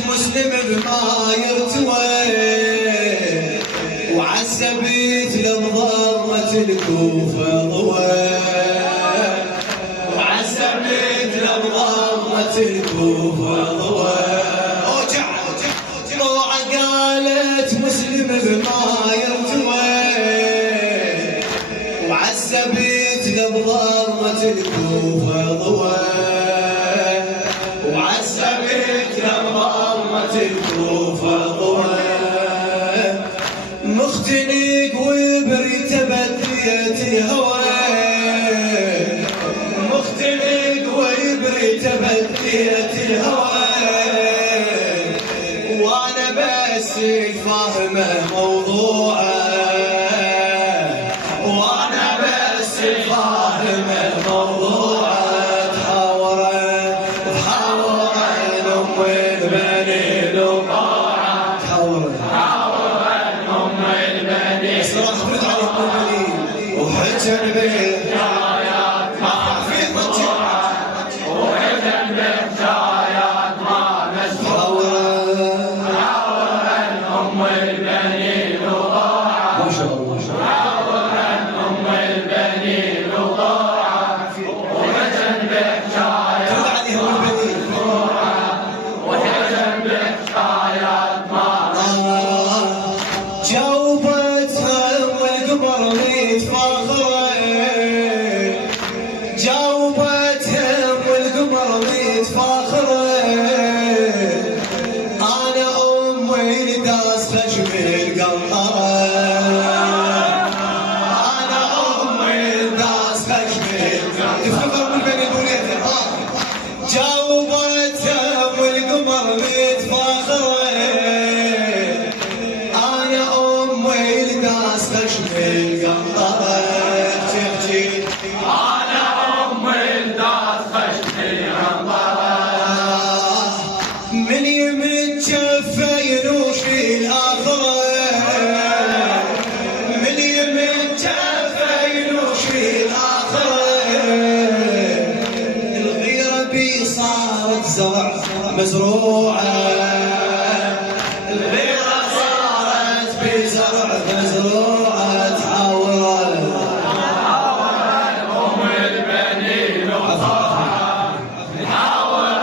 بما يرتوي وعسبيت لمضمة الكوفة ضوي وعسبيت لمضمة الكوفة ضوي طوعة قالت مسلم بما يرتوي وعسبيت لمضمة الكوفة ضوي وعسبيت لمضمة الكوفة ضوي مختنق وبريت بدية الهوى مختنق وبريت بدية الهوى وانا بس فاهمه موضوعه وانا بس فاهمه موضوعه وحجن بالحجايات ما في ضجة وحجن بالحجايات ما نسمع حاورا أم البنين وضاعت ما شاء الله حاورا أم البنين وضاعت وحجن بالحجايات عليها البنين وحجن بالحجايات ما جاوبتها والقمر جاوبتهم والقمر متفاخرة أنا أمي لداس خشم القنطرة أنا أمي لداس خشم القنطرة من بين البوليتة جاوبتهم والقمر متفاخرة أنا أمي لداس خشم القنطرة من يمد جفه ينوشي الآخرة من يمد جفه ينوشي الآخرة الغيرة بي صارت زرع مزروعة الغيرة صارت بي زرع مزروعة تحاول أم البنين وضاعت تحاول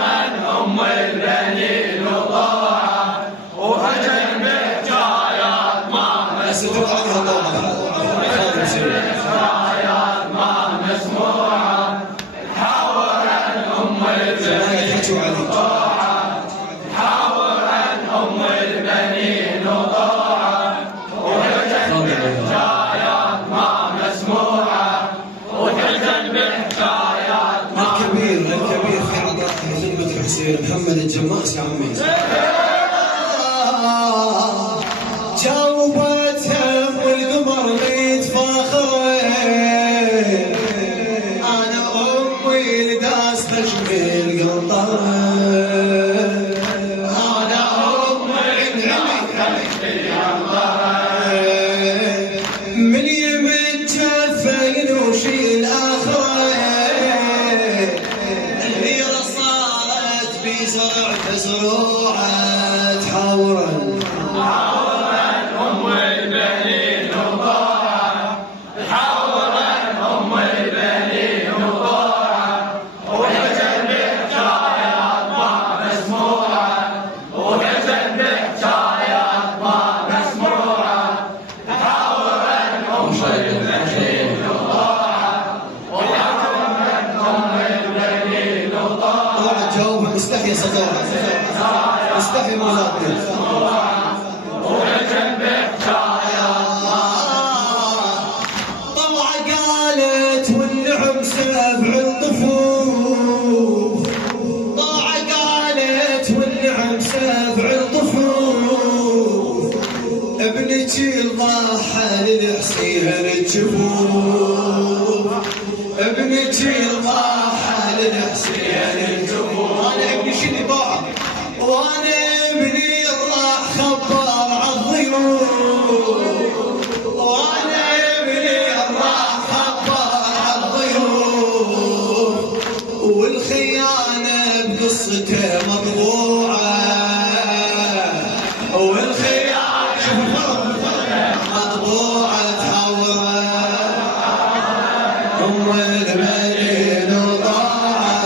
أم البنين وضاعت وهجن بحجايات ما مسموعة بحجايات ما مسموعة تحاول أم البنين وضاعت تحاول أم البنين وضاعت وهجن بحجايات ما مسموعة وهجن بحجايات ما الكبير في عطاء خدمة الحسين محمد الجماس يا عمي جاوبتهم والقمر متفاخرة أنا أمي لداس خشم القنطرة أنا أمي لداس القنطرة من يمد جفه ينوشي الآخرة الغيرة صارت بزرع مزروعة تحاورا أم البنين وضاعت تحاورا أم البنين وضاعت وحجن بحجايات ما مسموعة وحجن بحجايات ما مسموعة تحاورا أم البنين وضاعت وحجن أم البنين وضاعت جاوبها مستحي صدورها مستحي مولاتنا وحجن بحجايات طلعة قالت والنعم سبع الطفوف طلعة قالت والنعم سبع الطفوف ابنك الضحى للحسين الجفوف ابنك الضحى للحسين الجفوف انا ابني شنو ضاع وانا ابني الضحى والخيار شوف الفرق مطبوعة تهوره أم البنين وضاعت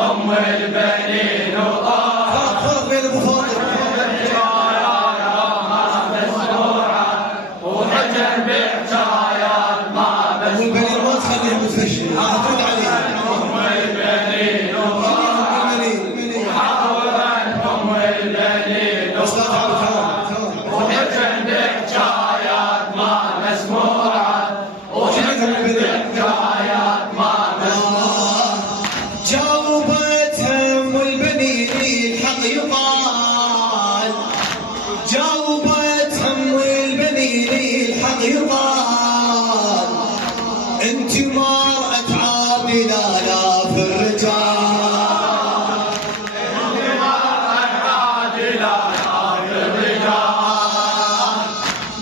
أم البنين وضاعت فرق بين أبو فاضل وحجر بحجايات ما بس والبنين ما تخليهم متفشل أعطوك عليه أم البنين وضاعت وحاورا أم البنين وضاعت وحجر بحجايات ما مسموعة وحجر بحجايات ما مسموعة جاوبت أم البنين الحق يقال جاوبت أم البنين الحق يقال انت مرأة عابدة لا في الرجال انت مرأة عابدة لا في الرجال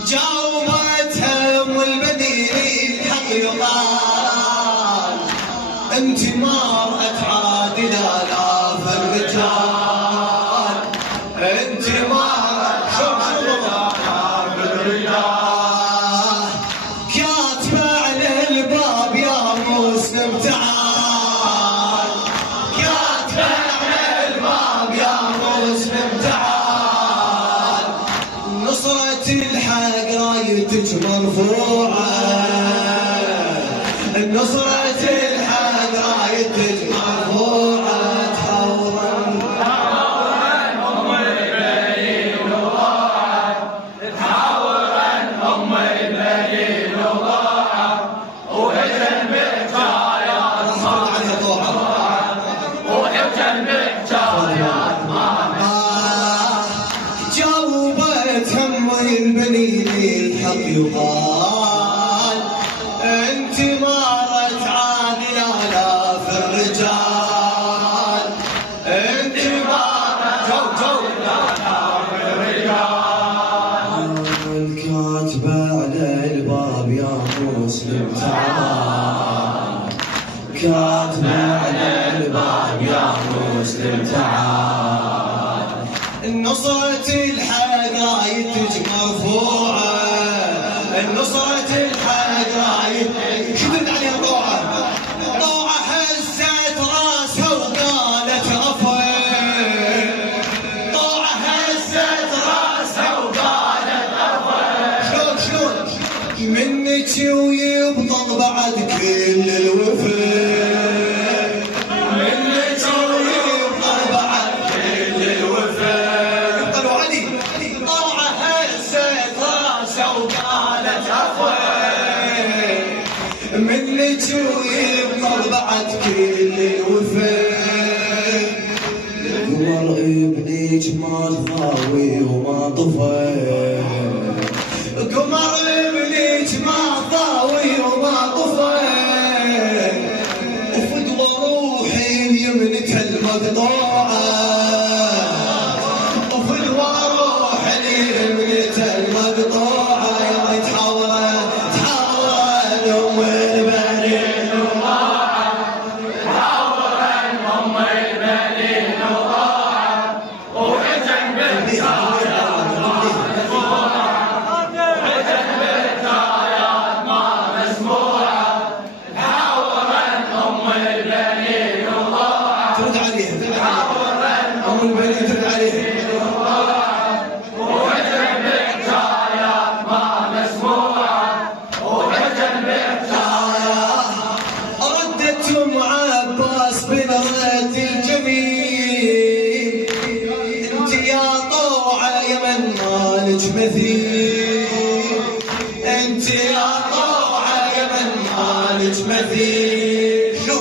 جاوبت أم البنين الحق يقال انت مرأة عابدة لا في الرجال انت مرأة عابدة لا في الرجال كاتبة على الباب يا مسلم تعال كاتبة على الباب يا مسلم تعال نصرة الحق رايتك مرفوعة نصرة الحق رايتك مرفوعة تحورا أم البنين وضاعت تحورا أم البنين وضاعت وحجر بحجايات ما وحجر بحجايات ما جاوبت أم البنين الحق يقال انت مرت عادلة لا في الرجال انت مرت لا في الرجال الكاتبة على الباب يا مسلم تعال كاتبة على الباب يا مسلم تعال نصرة الحق رايتك مرفوعة نصرة الحق رايتك شدد عليها طوعة طوعة هزت راسها وقالت عفوا طوعة هزت راسها وقالت عفوا شلون منك ويبطل بعد كل الوفاء منك ويبطل بعد كل الوفاء يبطلوا علي طوعة هزت راسها وقالت عفوا منك ويبطل بعد كل الوفاء قمر ابنك ما تضاوي وما طفى قمر ابنك ما ضاوي وما طفى وفدوى روحي اليمنة المقطوعة وفدوى روحي اليمنة المقطوعة يا تحاورة أم البنين وضاعت تحاورا أم البنين وضاعت وحجر بحجايات ما مسموعة وحجر بحجايات ما مسموعة تحاورا أم البنين وضاعت ترد عليها تحاورا أم البنين ترد عليها وحجر بحجايات ما مسموعة وحجر بحجايات ردت أم عباس بنظرة الجميل انت يا طوعة يا من مالك مثيل انت يا طوعة يا من مالك مثيل شو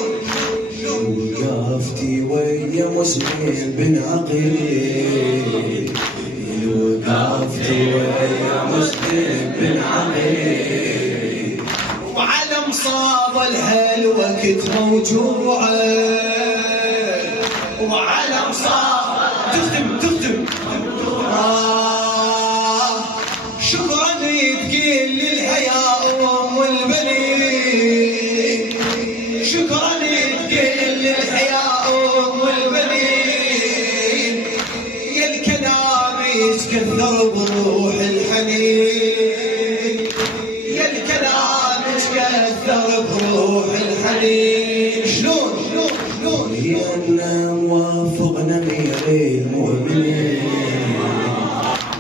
وقفتي ويا مسلم بن عقيل وقفتي ويا مسلم بن عقيل وعلى مصاب الهالوقت موجوعة وعلى مصاب تخدم شكرا يبكي للحياء أم البنين شكرا يبكي للحياء أم البنين يا الكلام كثر بروح الحنين، يا الكلام كثر بروح الحنين. شلون لأننا وافقنا أمير المؤمنين،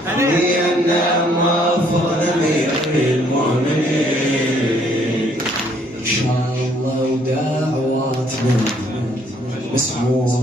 لأننا وافقنا أمير المؤمنين. إن شاء الله ودعواتنا مسموعة